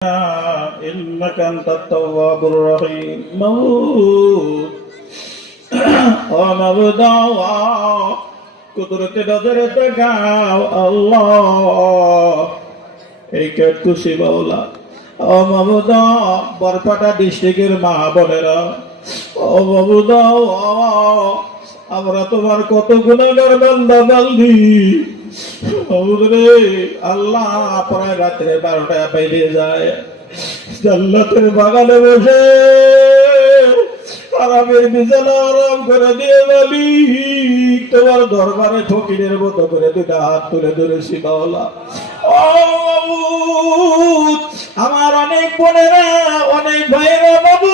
إنك أنت التواب الرحيم موت ومبدأ قدرت نظر تقاو الله এই খুশি বাউলা ও মাবুদা বরপাটা ডিস্ট্রিক্টের মা বোনেরা ও মাবুদা আমরা তোমার কত গুনাহগার বান্দা বান্দি আল্লাহ প্রায় রাত্রে 12টা বেজে যায় জান্নাতের বাগানে বসে আরামের বিছানা আরাম করে দিয়ে মালিক তোমার দরবারে ফকিরের মতো করে দুটা হাত তুলে ধরেছি বাউলা ও আমার অনেক বোনেরা অনেক ভাইয়েরা বাবু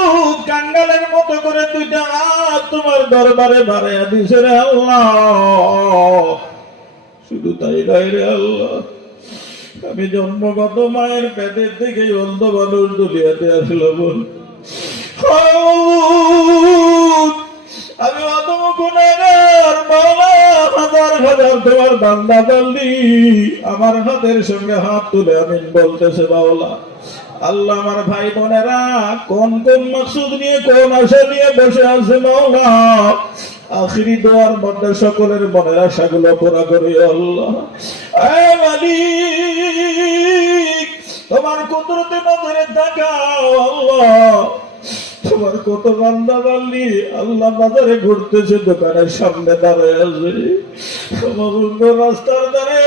কাঙ্গালের মতো করে দুইটা হাত তোমার দরবারে বাড়াইয়া দিছে রে আল্লাহ। শুধু তাই নয় রে আল্লাহ, আমি জন্মগত মায়ের পেটের থেকে অন্ধ মানুষ দুনিয়াতে আসলো বল আমি অতম গুনাহগার মাওলা হাজার হাজার তোমার বান্দা বান্দি আমার হাতের সঙ্গে হাত তুলে আমিন বলতেছে মাওলা। আল্লাহ আমার ভাই বোনেরা কোন কোন মাকসুদ নিয়ে কোন আশা নিয়ে বসে আছে মাওলা আখিরি দোয়ার মধ্যে সকলের মনের আশাগুলো পুরা করি আল্লাহ। এ মালিক তোমার কুদরতে নজরে তাকাও আল্লাহ, তোমার কত বান্দা বান্দি আল্লাহ বাজারে ঘুরতেছে দোকানের সামনে দাঁড়ায় আছে রাস্তার ধারে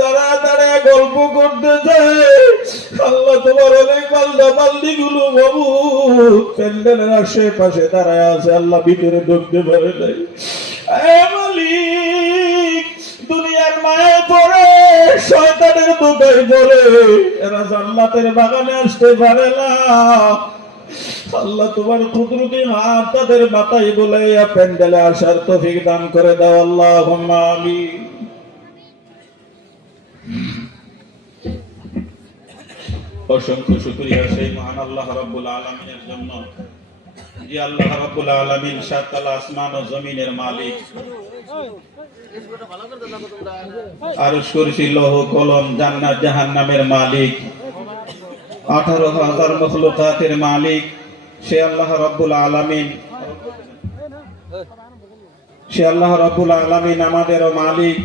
দাঁড়ায় দাঁড়ায় গল্প করতেছে আল্লাহ তোমার অনেক বান্দা বান্দি গুলো বাবু প্যান্ডেলের আশেপাশে দাঁড়ায় আছে আল্লাহ ভিতরে ঢুকতে পারে নাই। এ মালিক দুনিয়ার মায়ে পড়ে শয়তানের দোকায় পড়ে এরা জান্নাতের বাগানে আসতে পারে না আল্লাহ তোমার কুদরতি হাত তাদের মাথায় বুলাইয়া প্যান্ডেলে আসার তৌফিক দান করে দাও আল্লাহুম্মা আমিন। অসংখ্য শুকরিয়া সেই মহান আল্লাহ রাব্বুল আলামিনের জন্য যে আল্লাহ রাব্বুল আলামিন সাত তলা আসমান ও জমিনের মালিক, আরশ কুরসি লৌহ কলম জান্নাত জাহান্নামের মালিক, 18,000 মখলুকাতের মালিক সে আল্লাহ রাব্বুল আলামিন, সে আল্লাহ রাব্বুল আলামিন আমাদেরও মালিক।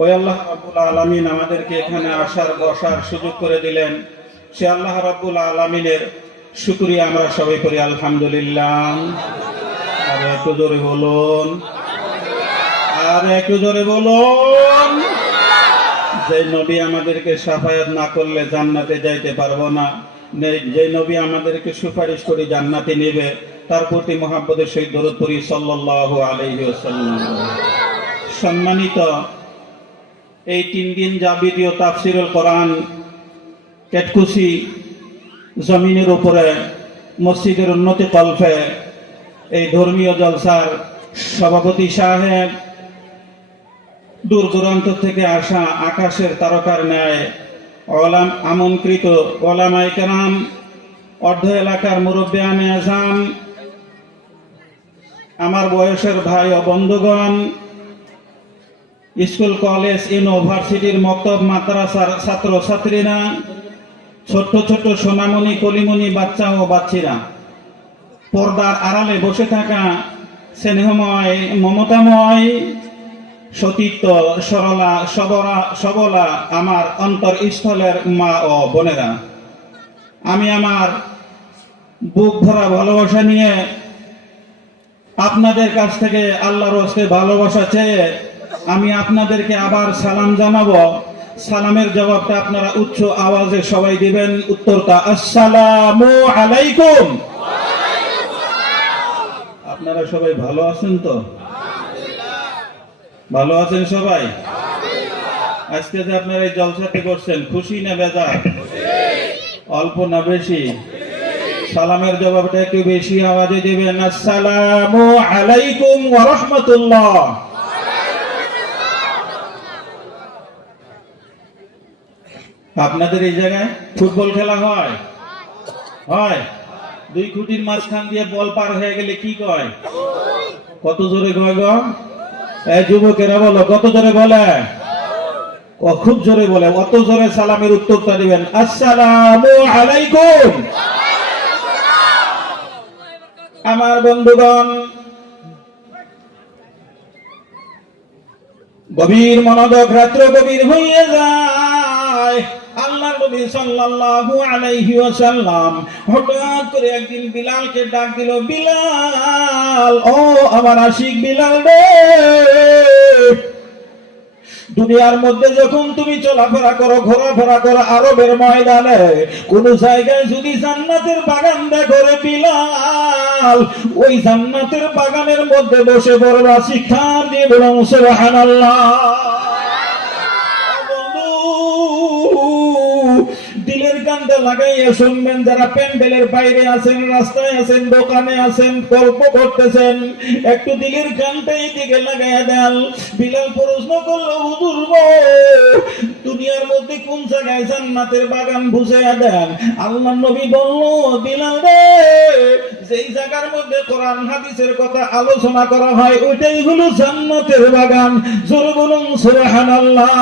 ওই আল্লাহ রাব্বুল আলামিন আমাদেরকে এখানে আসার বসার সুযোগ করে দিলেন, সে আল্লাহ রাব্বুল আলামিনের শুকরিয়া আমরা সবাই করি আলহামদুলিল্লাহ। আর একটু জোরে বলুন, আর একটু জোরে বলুন। যে নবী আমাদেরকে শাফায়াত না করলে জান্নাতে যাইতে পারবো না, যে নবী আমাদেরকে সুপারিশ করে জান্নাতে নেবে তার প্রতি মুহাব্বতের সহিত দরুদ পড়ি সাল্লাল্লাহু আলাইহি ওয়াসাল্লাম। সম্মানিত এই 3 দিন যাবতীয় তাফসীরুল কোরআন কেটকুচি জমিনের উপরে মসজিদের উন্নতি কল্পে এই ধর্মীয় জলসার সভাপতি সাহেব, দূর দূরান্ত থেকে আসা আকাশের তারকার ন্যায় আমন্ত্রিত ওলামায়ে কেরাম, অর্ধ এলাকার মুরব্বিয়ানে আযম, আমার বয়সের ভাই ও বন্ধুগণ, স্কুল কলেজ ইউনিভার্সিটির মক্তব মাদ্রাসার ছাত্র ছাত্রীরা, ছোট্ট ছোট্ট সোনামণি কলিমণি বাচ্চা ও বাচ্চিরা, পর্দার আড়ালে বসে থাকা স্নেহময় মমতাময় সতীত্ব সরলা সবলা আমার অন্তরস্থলের মা ও বোনেরা, আমি আমার বুক ভরা ভালোবাসা নিয়ে আপনাদের কাছ থেকে আল্লাহর হস্তে ভালোবাসা চেয়ে আমি আপনাদেরকে আবার সালাম জানাবো। সালামের জবাবটা আপনারা উচ্চ আওয়াজে সবাই দিবেন, উত্তরটা আসসালামু আলাইকুম। আপনারা সবাই ভালো আছেন তো? ভালো আছেন সবাই? আজকে যে আপনারা এই জলসাতে করছেন খুশি না বেজার? অল্প না বেশি? সালামের জবাবটা একটু বেশি আওয়াজে দিবেন, আসসালামু আলাইকুম ওয়া রাহমাতুল্লাহ। আপনাদের এই জায়গায় ফুটবল খেলা হয়? হয়? 2 খুঁটির মাঝখান দিয়ে বল পার হয়ে গেলে কি কয়? কত জোরে কয় গো? এই যুবকেরা বলো কত জোরে বলে? ও খুব জোরে বলে, অত জোরে সালামের উত্তরটা দিবেন, আসসালামু আলাইকুম। আমার বন্ধুগণ, গভীর মনোযোগ, রাত্র গভীর হয়ে যায়। আল্লাহর নবী সাল্লাল্লাহু আলাইহি ওয়াসাল্লাম হঠাৎ করে একদিন বিলালকে ডাক দিল, বিলাল, ও আমার আশিক বিলাল রে, দুনিয়ার মধ্যে যখন তুমি চলাফেরা করো, ঘোরাফেরা করো, আরবের ময়দানে কোন জায়গায় যদি জান্নাতের বাগান দেখো রে বিলাল, ওই জান্নাতের বাগানের মধ্যে বসে পড়বা, শিক্ষা দিয়ে বলুন সুবহানাল্লাহ। দিলের কানটা লাগাইয়া শুনবেন, যারা প্যান্ডেলের বাইরে আছেন, রাস্তায় আছেন, দোকানে আছেন, গল্প করতেছেন, একটু দিলের কানটা এইদিকে লাগাইয়া দেন। বিলাল প্রশ্ন করলো, হুজুর গো, দুনিয়ার মধ্যে কোন জায়গায় জান্নাতের বাগান বুঝাইয়া দেন। আল্লাহর নবী বলল, বিলাল রে, যেই জায়গার মধ্যে কোরআন হাদিসের কথা আলোচনা করা হয় ওইটাই হলো জান্নাতের বাগান। জোরে বলুন সুবহানাল্লাহ।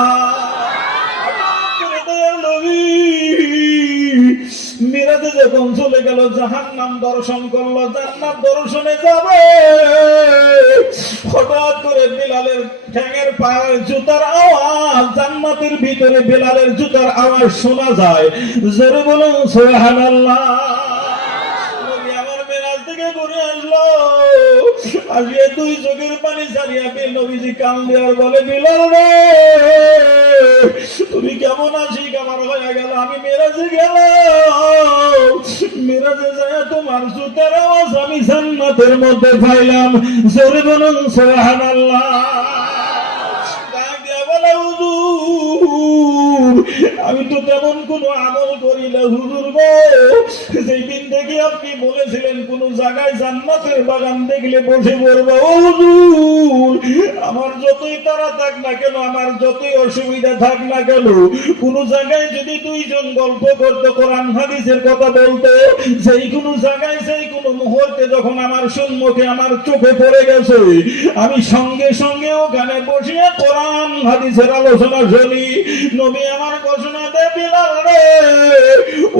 মিরাজে যখন চলে গেল, জাহান্নাম দর্শন করলো, জান্নাত দর্শনে যাবে, হঠাৎ করে বিলালের ঠ্যাঙের পায়ের জুতার আওয়াজ, জান্নাতের ভিতরে বিলালের জুতার আওয়াজ শোনা যায়। জোরে বলুন সুবহানাল্লাহ। আমার মিরাজ থেকে ঘুরে আসলো, আসিয়ে দুই চোখের পানি ছাড়িয়া নবীজি কান দেওয়ার বলে, বিলাল রে, তুমি কেমন আছিস? আমার হয়ে গেল, আমি মেরাজে গেলাম, মেরাজে যায় তোমার জুতার আওয়াজ আমি জান্নাতের মধ্যে পাইলাম। জোরে বলুন সুবহানাল্লাহ। আমি তো তেমন কোন আমল করি না হুজুর গো, যেই দিন থেকে আপনি বলেছিলেন কোন জায়গায় জান্নাতের বাগান দেখলে বসে পড়বো, ও হুজুর, আমার যতই তারা থাক না কেন, আমার যতই অসুবিধা থাক না কেন, কোন জায়গায় যদি দুইজন গল্প করতো, কোরআন হাদিসের কথা বলতো, সেই কোন জায়গায় সেই কোন মুহূর্তে যখন আমার সম্মুখে আমার চোখে পড়ে গেছে, আমি সঙ্গে সঙ্গে ওখানে বসিয়া কোরআন হাদিসের আলোচনা শুনি। নবী আমার ঘোষণা দেয়, বিলাল রে,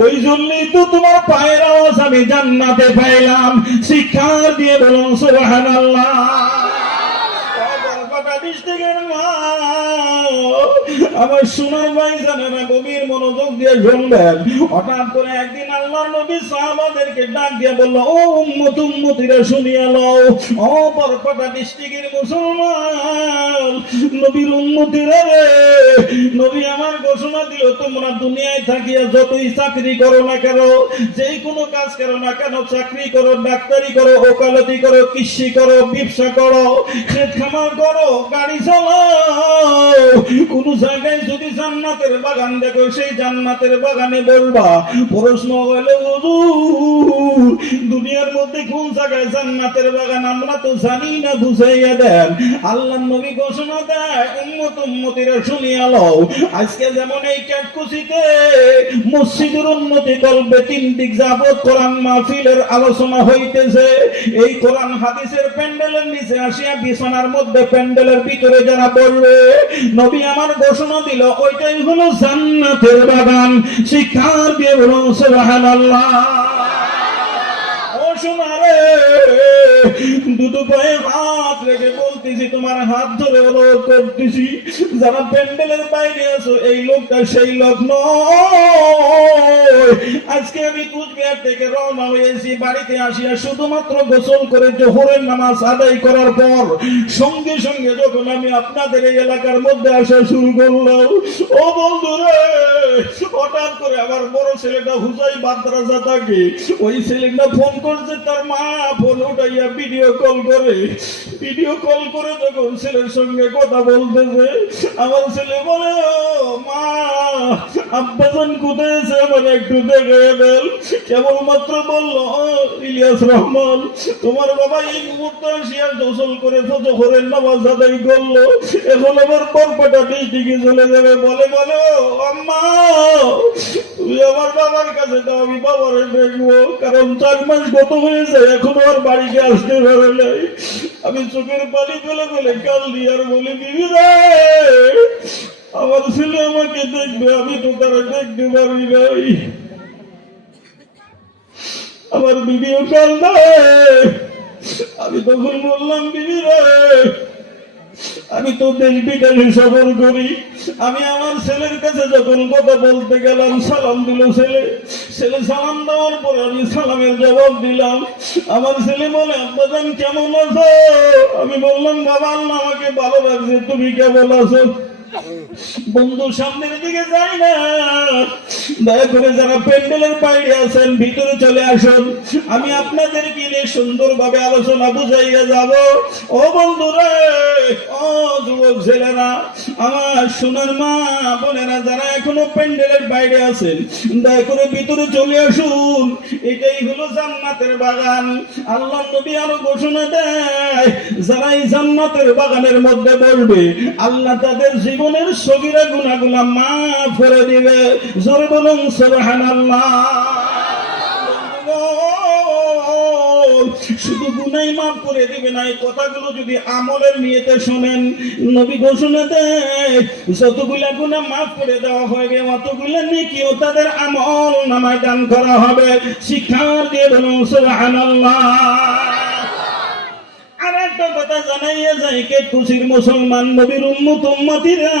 ওই জন্যই তো তোমার পায়ের আওয়াজ আমি জান্নাতে পাইলাম। শিক্ষা দিয়ে বলুন সুবহানাল্লাহ। আমার সোনার ভাই জানেনা, গভীর মনোযোগ দিয়ে শুনবেন। হঠাৎ করে একদিন আল্লাহর নবী সাহাবাদেরকে ডাক দিয়ে বলল, ও উম্মত উম্মতিরা শুনিয়া লও, ও বরকটা ডিস্ট্রিক্টের মুসলমান, নবীর উম্মতিরা রে, নবী আমার ঘোষণা দিল, তোমরা দুনিয়ায় থাকিয়া যতই চাকরি করো না কেন, যেই কোনো কাজ করো না কেন, চাকরি করো, ডাক্তারি করো, ওকালতি করো, কৃষি করো, ব্যবসা করো, ক্ষেত খামার করো, গাড়ি চালাও, কোন জায়গায় যদি জান্নাতের বাগান দেখো, সেই জান্নাতের বাগানে বলবা। প্রশ্ন হলো, হুজুর, দুনিয়ার মধ্যে কোন জায়গায় জান্নাতের বাগান আমরা তো জানি না, বুঝাইয়া দেন। আল্লাহর নবী ঘোষণা দেয়, উম্মত উম্মতিরা শুনিয়া লও, আজকে যেমন এই ক্যাটকুচিতে মসজিদের উন্নতি করবে 3 দিক যাবত কোরআন মাহফিলের আলোচনা হইতেছে, এই কোরআন হাদিসের প্যান্ডেলের নিচে আসিয়া বিছানার মধ্যে প্যান্ডেলের ভিতরে যারা বলবে, নবী আমার ঘোষণা দিল, ওইটাই হলো জান্নাতের বাগান। শিক্ষা দিয়ে বলুন সুবহানাল্লাহ। ও শোনারে, দুটো পায়ে হাত রেখে বলতেছি, তোমার হাত ধরে অনুরোধ করতেছি, যারা প্যান্ডেলের বাইরে আছো, এই লোকটা সেই লোক নয়। আজকে আমি কুচবিহার থেকে রওনা হয়েছি, বাড়িতে আসিয়া শুধুমাত্র গোসল করে জোহরের নামাজ আদায় করার পর সঙ্গে সঙ্গে যখন আমি আপনাদের এই এলাকার মধ্যে আসা শুরু করলাম, ও বন্ধুরে, হঠাৎ করে আমার বড় ছেলেটা হুসাই মাদ্রাসা থাকে, ওই ছেলেটা ফোন করছে, তার মা ফোন উঠাইয়া ভিডিও কল করে, ভিডিও কল করে যখন ছেলের সঙ্গে কথা বলতেছে, আমার ছেলে বলে, ও মা, আব্বাজান কোথায় আছে, আমার একটু দেখে দেন। কেবলমাত্র বলল, ইলিয়াস রহমান, তোমার বাবা এই মুহূর্তে আসিয়া গোসল করে জোহরের নামাজ আদায় করলো, এখন আমার বরপাটা ডিস্ট্রিক্টে চলে যাবে। বলে বলে, আম্মা, তুমি আমার বাবার কাছে দাও, আমি বাবারে দেখবো, কারণ 4 মাস গত হয়েছে, এখনো আর বাড়িতে আসতে পারে নাই। আমি চোখের পানি ফেলে ফেলে কাল দিয়ে আর বলি, বিবি রে, আমার ছেলে আমাকে দেখবে, আমি তো তারা দেখতে পারি নাই। আমার বিবিও কান্দায়। আমি তখন বললাম, বিবি রে, আমি তো দেশ বিদেশে সফর করি। আমি আমার ছেলের কাছে যখন কথা বলতে গেলাম, সালাম দিল ছেলে। ছেলে সালাম দেওয়ার পরে আমি সালামের জবাব দিলাম। আমার ছেলে বলে, আব্বাজান কেমন আছো? আমি বললাম, বাবা আল্লাহ আমাকে ভালো লাগছে, তুমি কেমন আছো? বন্ধু সামনের দিকে যাই না, দয়া করে যারা প্যান্ডেলের বাইরে আছেন ভিতরে চলে আসুন। আমি আপনাদেরকে নিয়ে সুন্দরভাবে আলোচনা বুঝাইয়া যাব। ও বন্ধুরা, ও যুবক ছেলেরা, আমার সোনার মা বোনেরা, যারা এখনো প্যান্ডেলের বাইরে আছেন, দয়া করে ভিতরে চলে আসুন। এটাই হলো জান্নাতের বাগান। আল্লাহ নবী আরো ঘোষণা দেয়, যারা এই জান্নাতের বাগানের মধ্যে বসবে, আল্লাহ তাদের জীবনের সগীরা গুনাহগুলো মাফ করে দিবে। জোরে বলুন সুবহানাল্লাহ। শুধু গুনাহ মাফ করে দিবে না, এই কথাগুলো যদি আমলের নিয়তে শোনেন, নবী ঘোষণা দেয় যতগুলা গুনাহ মাফ করে দেওয়া হবে, অতগুলা নেকিও তাদের আমল নামায় দান করা হবে। শিক্ষা দিয়ে বলুন সুবহানাল্লাহ। আর একটা কথা জানাইয়া যায়, কে খুশির মুসলমান নবীর উম্মত উম্মতিরা,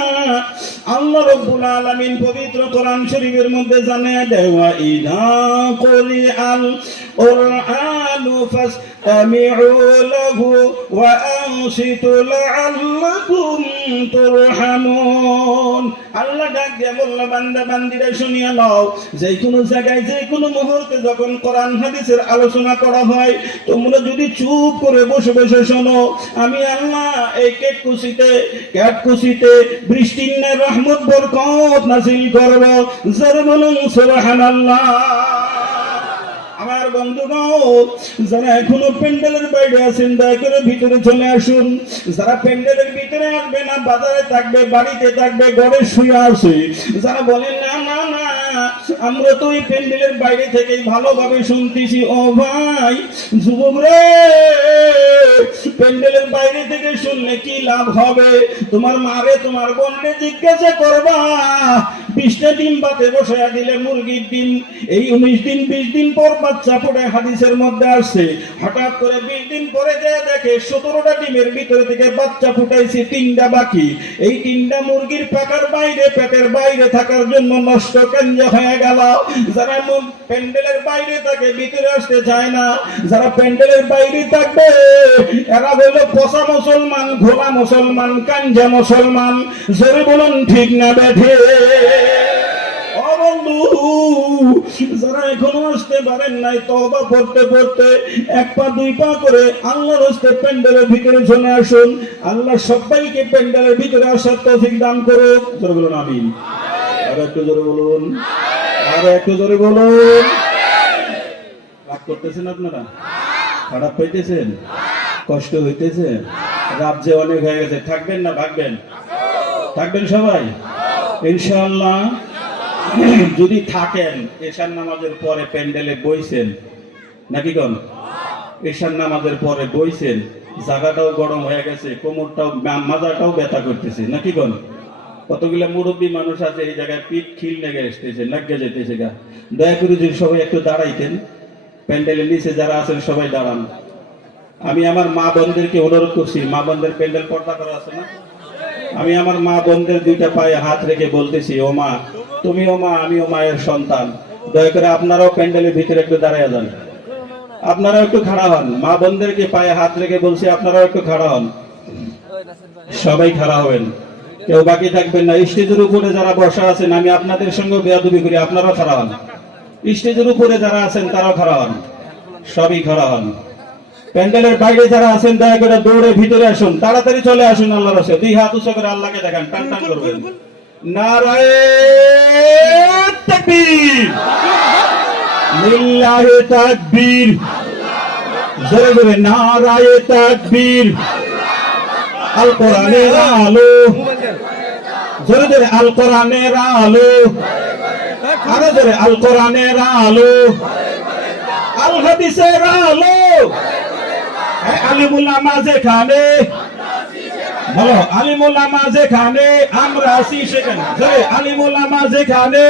আল্লাহ রাব্বুল আলামিন পবিত্র কোরআন শরীফের মধ্যে জানাইয়া দেয়, ওয়া ইযা কুরিআল কুরআনু ফাসতামিউ লাহু ওয়া আনসিতু লাআল্লাকুম তুরহামুন। আল্লাহ ডাক দিয়া বলল, বান্দা বান্দিরা শুনিয়া নাও, যে কোনো জায়গায় যে কোনো মুহূর্তে যখন কোরআন হাদিসের আলোচনা করা হয়, তোমরা যদি চুপ করে বসে বসে শোনো, আমি আল্লাহ এই ক্যাটকুশিতে বৃষ্টির ন্যায় রহমত বরকত নাযিল করব। যারা বলুন সুবহানাল্লাহ। আমার বন্ধুগণ, যারা এখনো প্যান্ডেলের বাইরে আছেন, দয়া করে ভিতরে চলে আসুন। যারা প্যান্ডেলের ভিতরে আসবে না, বাজারে থাকবে, বাড়িতে থাকবে, ঘরে শুয়ে আছে, যারা বলেন না না না, আমরা তো এই প্যান্ডেলের বাইরে থেকেই ভালোভাবে শুনতেছি, ও ভাই যুবক রে, প্যান্ডেলের বাইরে থেকে শুনলে কি লাভ হবে? তোমার মারে তোমার বোনকে জিজ্ঞাসা করবা, 20টা ডিম বাতে বসাইয়া দিলে মুরগির ডিম, এই 19 দিন 20 দিন পর বাচ্চা পড়ে হাদিসের মধ্যে আসছে। হঠাৎ করে 20 দিন পরে যায় দেখে 17টা ডিমের ভিতরে থেকে বাচ্চা ফুটাইছে 3টা বাকি। এই 3টা মুরগির পাকার বাইরে, পেটের বাইরে থাকার জন্য নষ্ট কেন্দ্র হয়ে গেল। যারা প্যান্ডেলের বাইরে থাকে, ভিতরে আসতে চায় না, যারা প্যান্ডেলের বাইরে থাকবে, এরা হলো পচা মুসলমান, ঘোলা মুসলমান, কাঞ্জা মুসলমান। জোরে বলুন ঠিক না বেঠে? ও বন্ধু, যারা এখনো আসতে পারেন নাই, তওবা করতে করতে 1 পা 2 পা করে আল্লাহর রাস্তে প্যান্ডেলের ভিতরে চলে আসুন। আল্লাহ সবাইকে প্যান্ডেলের ভিতরে আসার তৌফিক দান করুক। জোরে বলুন আমিন। আর একটু জোরে বলুন, আর একটু জোরে বলুন। রাগ করতেছেন আপনারা? খারাপ পাইতেছেন? কষ্ট হইতেছে? রাত যে অনেক হয়ে গেছে, থাকবেন না ভাগবেন? থাকবেন সবাই ইনশাআল্লাহ। যদি থাকেন, এশার নামাজের পরে প্যান্ডেলে বইছেন নাকি কোন? এশার নামাজের পরে বইছেন, জায়গাটাও গরম হয়ে গেছে, কোমরটাও মাজাটাও ব্যথা করতেছে নাকি কোন? কতগুলা মুরব্বী মানুষ আছে এই জায়গায় পিঠ খিল লেগে আসতেছে, লাগিয়ে যেতেছে গা। দয়া করে যদি সবাই একটু দাঁড়াইতেন, প্যান্ডেলের নিচে যারা আছেন সবাই দাঁড়ান। আমি আমার মা বোনদেরকে অনুরোধ করছি, মা বোনদের প্যান্ডেল পর্দা করা আছে না? আমি আমার মা বোনদের 2টা পায়ে হাত রেখে বলতেছি, ও মা, তুমিও মা, আমিও মায়ের সন্তান, দয়া করে আপনারাও প্যান্ডেলের ভিতরে একটু দাঁড়িয়ে যান, আপনারাও একটু খাড়া হন। মা বোনদেরকে পায়ে হাত রেখে বলছি, আপনারাও একটু খাড়া হন, সবাই খাড়া হবেন, কেউ বাকি থাকবেন না। স্টেজের উপরে যারা বসা আছেন, আমি আপনাদের সঙ্গে বেয়াদবি করি, আপনারাও খাড়া হন। স্টেজের উপরে যারা আছেন তারাও খাড়া হন, সবই খাড়া হন। প্যান্ডেলের বাইরে যারা আছেন, দয়া করে দৌড়ে ভিতরে আসুন, তাড়াতাড়ি চলে আসুন। আল্লাহর রাস্তায় 2 হাত উঁচু করে আল্লাহকে দেখান, টান টান করবেন। নারায়ে তাকবীর, লিল্লাহি তাকবীর, জোরে জোরে নারায়ে তাকবীর। আল কোরআনের আলো, জোরে জোরে আল কোরআনের আলো, আরো জোরে আল কোরআনের আলো, আল হাদিসের আলো। আলিমুল উলামা যেখানে, বলো আলিমুল আমা যেখানে আমরা আছি সেখানে, জোরে আলিমুল আমা যেখানে,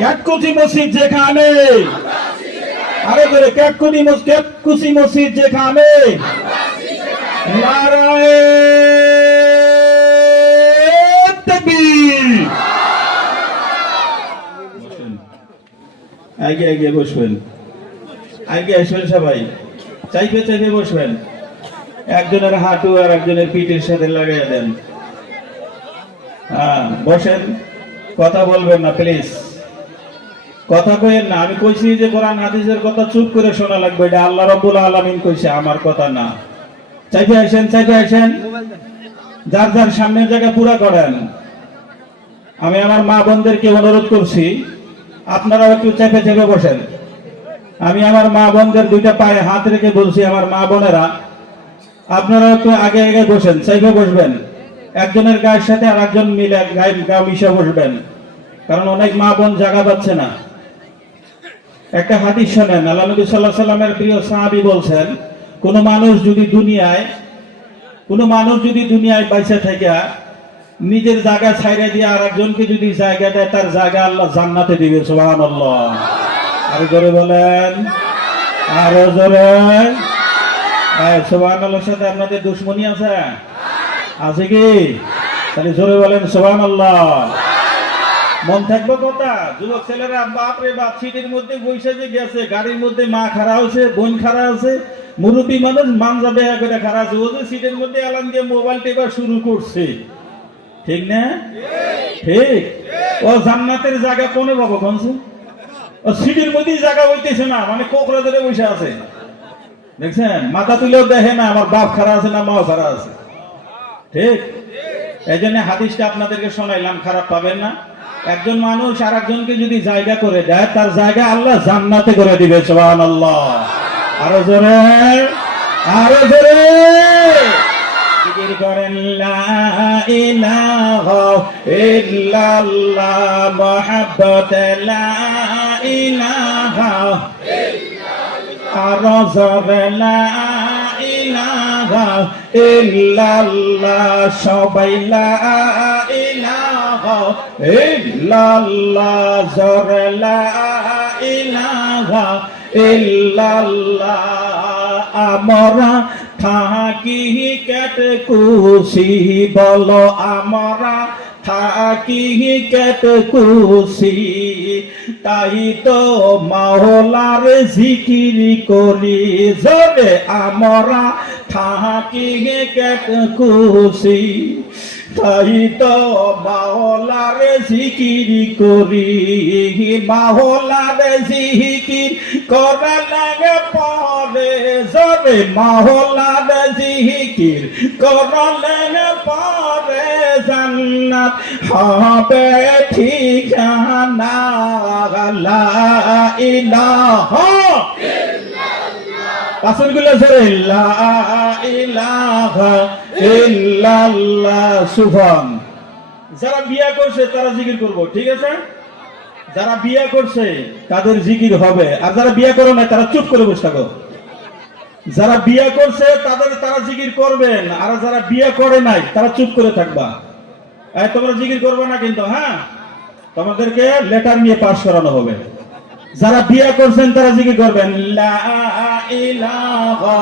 ক্যাটকুচি মসজিদ যেখানে, আরে জোরে ক্যাটকুচি মসজিদ যেখানে, নারায়ে তাকবীর। আগে আগে বসবেন, আগে আসবেন সবাই, চাইবে চাইবে বসবেন। একজনের হাঁটু আর একজনের পিঠের সাথে লাগাই দেন। হ্যাঁ বসেন, কথা বলবেন না প্লিজ, কথা কইেন না। আমি কইছি যে কোরআন হাদিসের কথা চুপ করে শোনা লাগবে, এটা আল্লাহ রাব্বুল আলামিন কইছে, আমার কথা না। চাইবে আসেন, চাইবে আসেন, যার যার সামনের জায়গা পুরা করেন। আমি আমার মা বোনদেরকে অনুরোধ করছি আপনারাও একটু চেপে চেপে বসেন। আমি আমার মা বোনদের দুইটা পায়ে হাত রেখে বলছি, আমার মা বোনেরা আপনারা একটু আগে আগে বসেন, চাইবে বসবেন। একজনের গায়ের সাথে আর একজন মিলে গা মিশে বসবেন, কারণ অনেক মা বোন জায়গা পাচ্ছে না। একটা হাদিস শোনেন, আল্লাহ নবী সাল্লাল্লাহু আলাইহি ওয়াসাল্লামের প্রিয় সাহাবী বলছেন, কোন মানুষ যদি দুনিয়ায় বাইচা থেকে নিজের জায়গা ছাইড়া দিয়ে আর একজনকে যদি জায়গা দেয়, তার জায়গা আল্লাহ জান্নাতে দিবে। সুবহানাল্লাহ। আরো জোরে বলেন, আরো জোরে। সুবহানাল্লাহর সাথে আপনাদের দুশ্মনী আছে? আছে কি? তাহলে জোরে বলেন সুবহানাল্লাহ। মন থাকবে কথা। যুবক ছেলেরা বাপ রে বাপ, সিটের মধ্যে বসে যে গেছে, গাড়ির মধ্যে মা খাড়া আছে, বোন খাড়া আছে, মুরব্বী মানুষ মানজা বেয়া করে খাড়া আছে, ও যে সিটের মধ্যে আলাম দিয়ে মোবাইল টেপা শুরু করছে, ঠিক না? ঠিক। ও জান্নাতের জায়গা কোনে পাবো কোনছে? ও সিটের মধ্যেই জায়গা হইতেছে না, মানে কোকড়া ধরে বসে আছে, দেখছেন? মাথা তুলেও দেখে না আমার বাপ খাড়া আছে না মাও খাড়া আছে, ঠিক? এই জন্য হাদিসটা আপনাদেরকে শোনাইলাম, খারাপ পাবেন না। একজন মানুষ আর একজনকে যদি জায়গা করে দেয়, তার জায়গা আল্লাহ জান্নাতে করে দিবে। সুবহানাল্লাহ। আরো জোরে, আরো জোরে জিকির করেন, লা ইলাহা ইল্লাল্লাহ মুহাম্মাদ, লা ইলাহা ইল্লাল্লাহ, আরো জোরে, লা ইলাহা ইল্লাল্লাহ, সবাই লা ইলাহা ইল্লাল্লাহ, জোরে লা ইলাহা ইল্লাল্লাহ। আমরা থাকি কেটে খুশি, বলো আমরা থাকি কেটে খুশি, তাই তো মাওলার জিকির করি, জোরে আমরা থাকি কেটে খুশি, তাই তো মাওলার জিকির করি। মাওলার জিকির করা লাগে পরে, জোরে মাওলার জিকির করা লাগে পরে, জান্নাত হবে ঠিকানা। লা ইলাহা পাঁচগুলো জোরে, লা ইলাহা ইল্লাল্লাহ। সুবহান। যারা বিয়ে করছে তারা জিকির করব, ঠিক আছে? যারা বিয়ে করছে তাদের জিকির হবে, আর যারা বিয়ে করে না তারা চুপ করে বসে থাকো। যারা বিয়ে করছে তারা জিকির করবেন, আর যারা বিয়ে করে নাই তারা চুপ করে থাকবা। তোমরা জিকির করবে না কিন্তু, হ্যাঁ? তোমাদেরকে লেটার নিয়ে পাস করানো হবে। যারা বিয়ে করছেন তারা জিকির করবেন, লা ইলাহা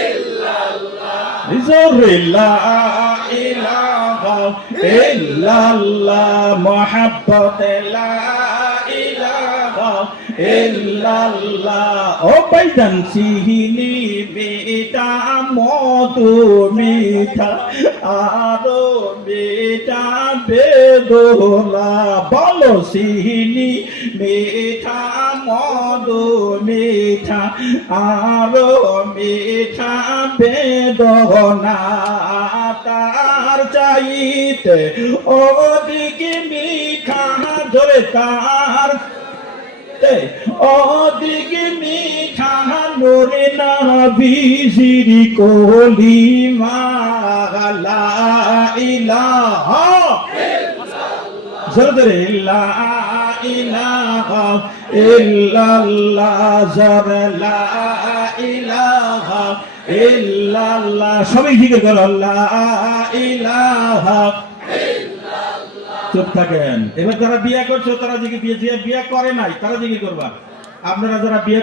ইল্লাল্লাহ, জোরে লা ইলাহা ইল্লাল্লাহ মুহাম্মাদ, লা ইলাহা ইল্লাল্লাহ। ও ভাইজান চিনি বেটা মধু মিঠা, আরো বেটা বেদনা, বলো চিনি মিঠা মধু মিঠা, আরো মিঠা বেদনা, তার চাইতে ওদিকে মিঠা, ধরে তার ওদিকে মিঠা নোরে নবীজির কলিমা। লা ইলাহা ইল্লাল্লাহ, জোরে লা ইলাহা ইল্লাল্লাহ, জোরে লা ইলাহা ইল্লাল্লাহ, সবাই জিকির করো লা ইলাহা। চুপ থাকেন। এবার যারা বিয়ে করছো তারা জিকির, বিয়ে করে নাই তারা জিকির করবা। আপনারা যারা বিয়ে